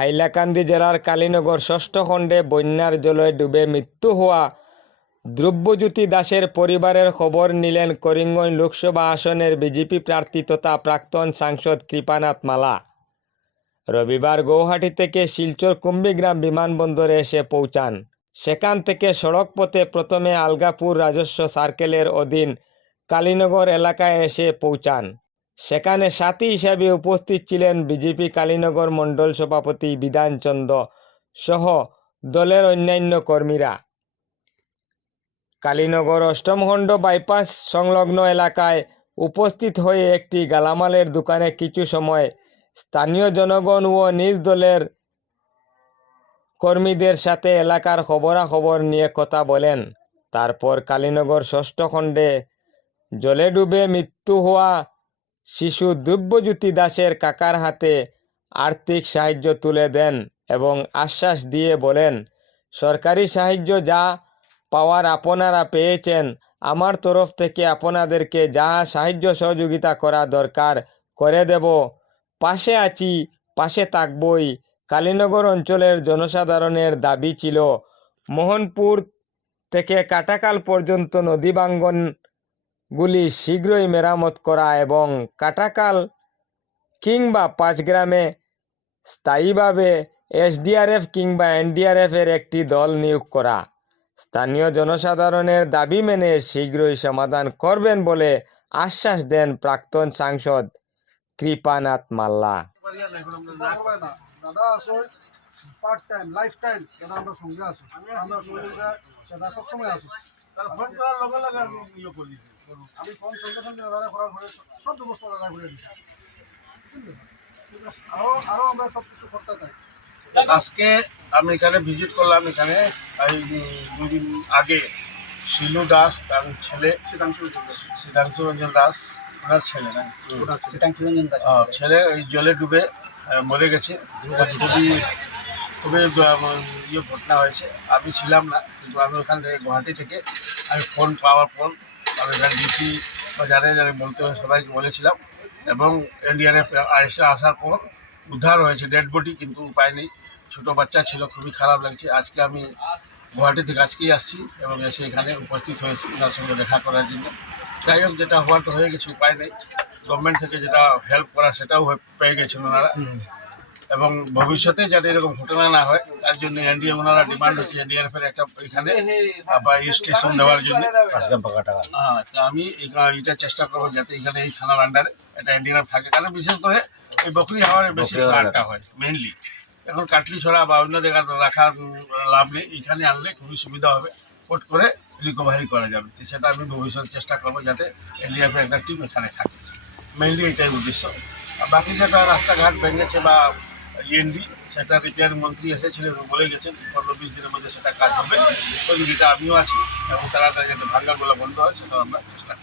হাইলাকান্দি জেলার কালীনগর ষষ্ঠ খণ্ডে বন্যার জলে ডুবে মৃত্যু হওয়া দ্রব্যজ্যোতি দাসের পরিবারের খবর নিলেন করিমগঞ্জ লোকসভা আসনের বিজেপি প্রার্থী তথা প্রাক্তন সাংসদ কৃপানাথ মালা। রবিবার গৌহাটি থেকে শিলচর কুম্বিগ্রাম বিমানবন্দরে এসে পৌঁছান। সেখান থেকে সড়ক পথে প্রথমে আলগাপুর রাজস্ব সার্কেলের অধীন কালীনগর এলাকায় এসে পৌঁছান। সেখানে সাথী হিসাবে উপস্থিত ছিলেন বিজেপি কালীনগর মণ্ডল সভাপতি বিধানচন্দ্র সহ দলের অন্যান্য কর্মীরা। কালীনগর অষ্টমখণ্ড বাইপাস সংলগ্ন এলাকায় উপস্থিত হয়ে একটি গালামালের দোকানে কিছু সময় স্থানীয় জনগণ ও নিজ দলের কর্মীদের সাথে এলাকার খবরাখবর নিয়ে কথা বলেন। তারপর কালীনগর ষষ্ঠ খণ্ডে জলে ডুবে মৃত্যু হওয়া শিশু দ্রব্যজ্যোতি দাসের কাকার হাতে আর্থিক সাহায্য তুলে দেন এবং আশ্বাস দিয়ে বলেন, সরকারি সাহায্য যা পাওয়ার আপনারা পেয়েছেন, আমার তরফ থেকে আপনাদেরকে যা সাহায্য সহযোগিতা করা দরকার করে দেব। পাশে আছি, পাশে থাকবই। কালীনগর অঞ্চলের জনসাধারণের দাবি ছিল মোহনপুর থেকে কাটাকাল পর্যন্ত নদী ভাঙ্গনগুলি শীঘ্রই মেরামত করা এবং কাটাকাল কিংবা পাঁচগ্রামে স্থায়ীভাবে এসডিআরএফ কিংবা এনডিআরএফের একটি দল নিয়োগ করা। স্থানীয় জনসাধারণের দাবি মেনে শীঘ্রই সমাধান করবেন বলে আশ্বাস দেন প্রাক্তন সাংসদ কৃপানাথ মাল্লা। দাদা আসো পার্ট টাইম লাইফ টাইম দাদা আমরা সঙ্গে আসো, আমরা সহযোগিতা দাদা সবসময় আসো। ফোন করার লগে লগে আমি ইয়ে করি, আমি ফোন সঙ্গে সঙ্গে দাদা করার পরে সব ব্যবস্থা দাদা করে দিচ্ছি। আরো আমরা সব কিছু করতে চাই। আজকে আমি এখানে ভিজিট করলাম। এখানে দুদিন আগে শিলু দাস তার ছেলে সিদ্ধাংশু রঞ্জন দাস, ওনার ছেলে না ছেলে ওই জলে ডুবে মরে গেছে। খুবই ইয়ে ঘটনা হয়েছে। আমি ছিলাম না, কিন্তু আমি ওখান থেকে গুয়াহাটি থেকে আমি ফোন পাওয়ার পর আমি এখানে ডিসি বা যারা বলতে সবাইকে বলেছিলাম এবং এনডিআরএফ এসে আসার পর উদ্ধার হয়েছে ডেড বডি, কিন্তু উপায় নেই। ছোটো বাচ্চা ছিল, খুবই খারাপ লাগছে। আজকে আমি গুয়াহাটি থেকে আজকেই আসছি এবং এসে এখানে উপস্থিত হয়েছি ওনার সঙ্গে দেখা করার জন্য। যাই হোক, যেটা হওয়ার তো হয়ে গেছে, উপায় নেই। গভর্নমেন্ট থেকে যেটা হেল্প করা সেটাও পেয়ে গেছেন ওনারা এবং ভবিষ্যতে যাতে এরকম ঘটনা না হয় তার জন্য ওনারা ডিমান্ড হচ্ছে এনডিআরএফের একটা এখানে স্টেশন দেওয়ার জন্য। হ্যাঁ, তা আমি এটা চেষ্টা করবো যাতে এখানে এই থানার আন্ডারে একটা এনডিআরএফ থাকে, কারণ বিশেষ করে এই বকরি হাওয়ারে বেশি প্ল্যানটা হয় মেনলি। এখন কাটলি ছড়া বা অন্য জায়গায় রাখার লাভ নেই, এখানে আনলে খুবই সুবিধা হবে, পোট করে রিকভারি করা যাবে। সেটা আমি ভবিষ্যতে চেষ্টা করবো যাতে এনডিআরএফের একটা টিম এখানে থাকে, মেনলি এটাই উদ্দেশ্য। বাকি যেটা রাস্তাঘাট ভেঙেছে বা ইএনডি, সেটা রিপেয়ার মন্ত্রী এসেছিলেন, বলে গেছেন 15-20 দিনের মধ্যে সেটা কাজ হবে। ওই দিকটা আমিও আছি এবং তাড়াতাড়ি যাতে ভাঙ্গাগুলো বন্ধ হয় সেটাও আমরা চেষ্টা